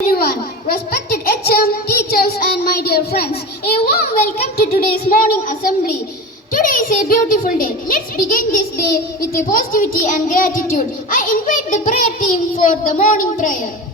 Everyone, respected HM, teachers and my dear friends, a warm welcome to today's morning assembly. Today is a beautiful day. Let's begin this day with a positivity and gratitude. I invite the prayer team for the morning prayer.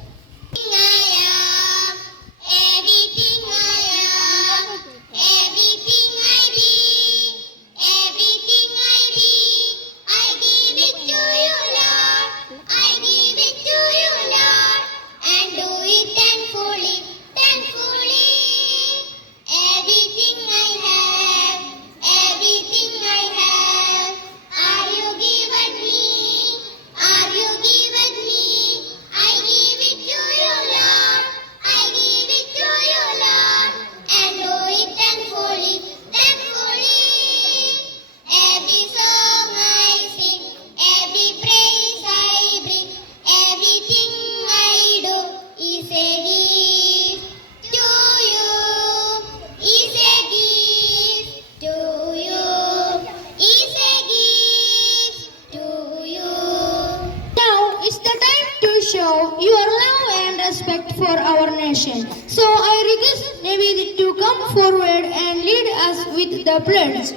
Show your love and respect for our nation. So I request Navy to come forward and lead us with the pledge.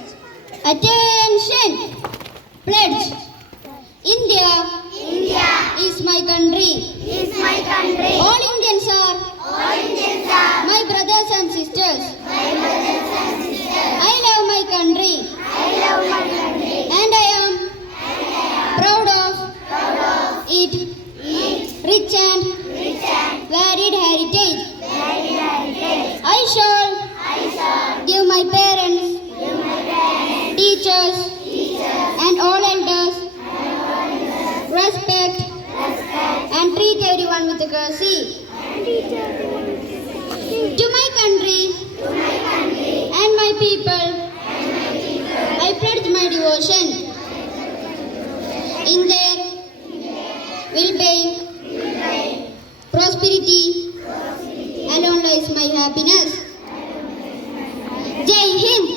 Attention! Pledge. India is my country. All Indians are my brothers and sisters. I love my country. And I am proud of it. Rich and varied heritage. I shall give my parents, teachers, and all elders respect and treat everyone with courtesy. To my country and my people, I pledge my devotion. In their well-being, prosperity alone lies my happiness. Jai Hind.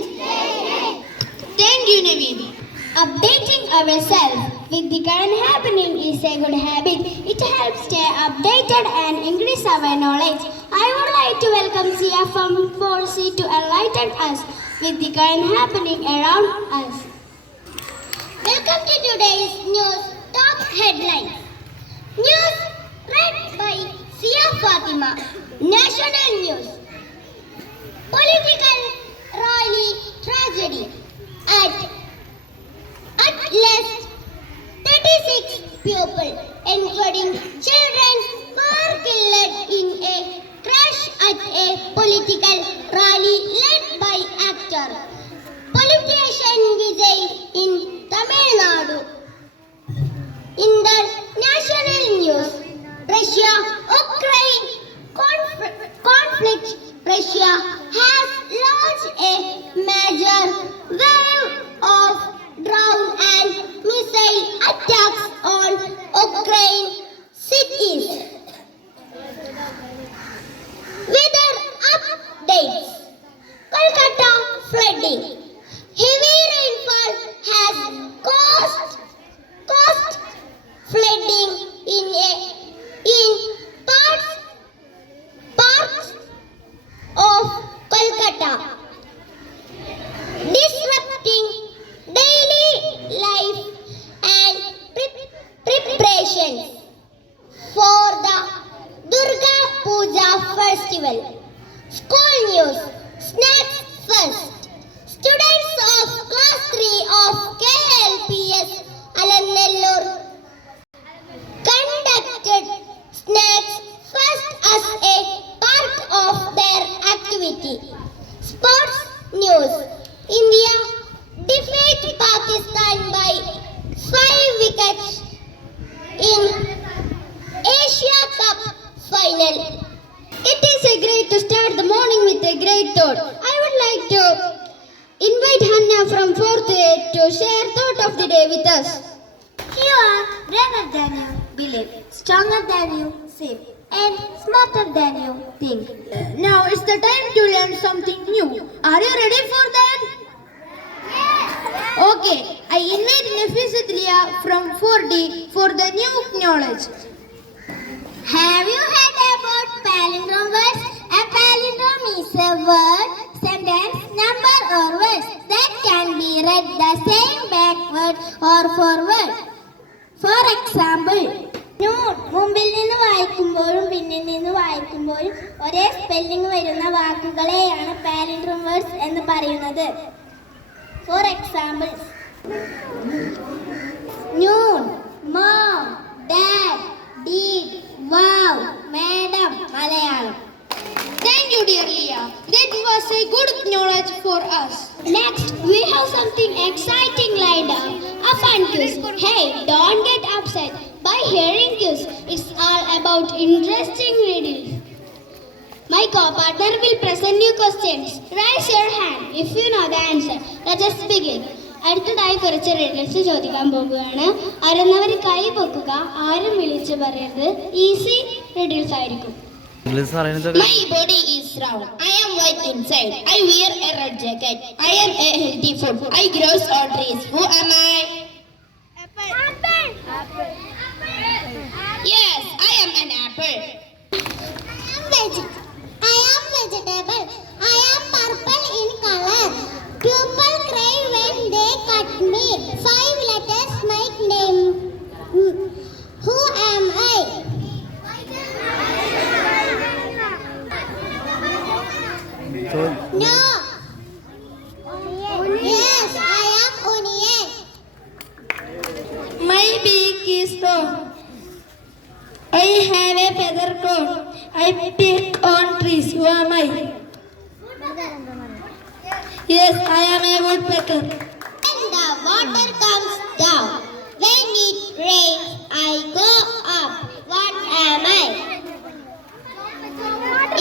Thank you, Naveen. Updating ourselves with the current happening is a good habit. It helps stay updated and increase our knowledge. I would like to welcome CFM 4C to enlighten us with the current happening around us. Welcome to today's news top headlines. News read by Sia Fatima. National news. Political rally tragedy. At least 36 people, including children, were killed in a crash at a political rally led by actor politician Vijay in Tamil Nadu. In the national news, Russia-Ukraine conflict. Russia has launched a major wave of drone and missile attacks on Ukraine cities. Weather updates. Kolkata flooding. Heavy rainfall has caused flooding in parts of Kolkata, disrupting daily life and preparations for the Durga Puja festival. School news. Snacks first. Students of class 3 of KLPS Alanellore conducted snacks first as a part of their activity. Sports news. India defeat Pakistan by 5 wickets in Asia Cup final. It is a great to start the morning with a great thought. I would like to invite Hanya from 4th grade to share thought of the day with us. You are braver than you believe, stronger than you seem, and smarter than you think. Now it's the time to learn something new. Are you ready for that? Okay, I invite Nefis Lia from 4D for the new knowledge. Have you heard about palindrome words? A palindrome is a word, sentence, number or words that can be read the same backward or forward. For example, note, മുമ്പിൽ നിന്ന് വായിക്കുമ്പോഴും പിന്നിൽ നിന്ന് വായിക്കുമ്പോഴും ഒരേ spelling വരുന്ന വാക്കുകളെയാണ് palindrome words എന്ന് പറയുന്നത്. For example, noon, mom, dad, did, wow, madam, Malayalam. Thank you, dear Leah. That was a good knowledge for us. Next, we have something exciting lined up. A fun quiz. Hey, don't get upset by hearing quiz. It's all about interesting riddles. My co-partner will present you questions. Raise your hand if you know the answer. Let us begin. അടുത്തതായി കുറച്ച് റിഡൽസ് ചോദിക്കാൻ പോകുകയാണ്. അറിയുന്നവർ കൈ പൊക്കുക, ആരും വിളിച്ചു പറയരുത്. Easy റിഡൽസ് ആയിരിക്കും. My body is round. I am white inside. I wear a red jacket. I am a healthy food. I grow on trees. Who am I? Apple. Yes, I am an apple. I am vegetable. I am purple in color. People cry when they cut me. 5 letters make name. Who am I? No. Yes, I am onion. My beak is long. I have a feather coat. I pick on trees. Who am I? Yes, I am a woodpecker. When the water comes down, when it rains, I go up. What am I?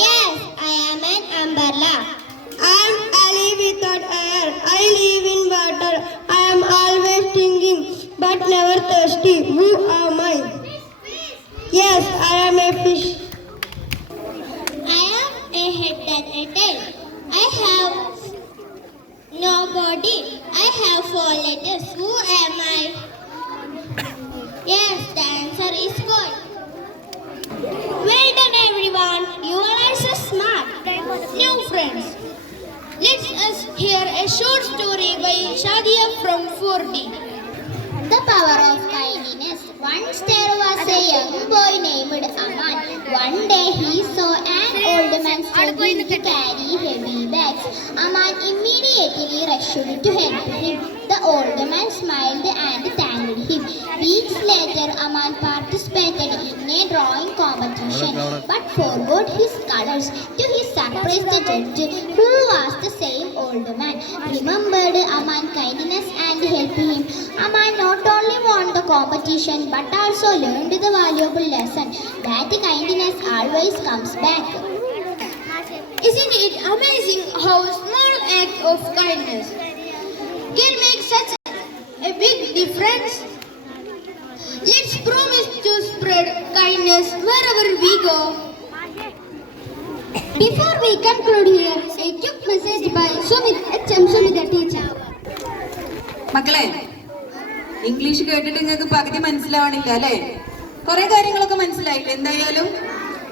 Yes, I am an umbrella. I am alive without air. I live in water. I am always thinking but never thirsty. Who am I? Yes, I am a fish. I am a head and a tail. I have no body. I have 4 letters. Who am I? Yes, the answer is good. Well done, everyone. You all are so smart. New friends. Let us hear a short story by Shadia from 4D. The power of kindness. Once there was a young boy named Aman. One day he saw an old man struggling to carry heavy bags. Aman immediately rushed to help him. The old man smiled and thanked him. Weeks later, Aman participated in a drawing competition but forgot his colors. To his surprise, the judge, who was the same old man, remembered Aman's kindness and helped him. Aman not only won the competition but also learned the valuable lesson that kindness always comes back. Isn't it amazing how small act of kindness can make such a big difference? Let's promise to spread kindness wherever we go. Before we conclude here, a quick message by Sumit HM Sumita teacher. മക്കളെ, English കേട്ടിട്ട് നിങ്ങൾക്ക് പകുതി മനസ്സിലാവണില്ല അല്ലേ? കുറെ കാര്യങ്ങളൊക്കെ മനസ്സിലായില്ല. എന്തായാലും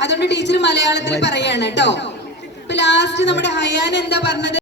അതുകൊണ്ട് ടീച്ചർ മലയാളത്തിൽ പറയാണ് കേട്ടോ. ഇപ്പൊ ലാസ്റ്റ് നമ്മുടെ ഹയാൻ എന്താ പറഞ്ഞത്?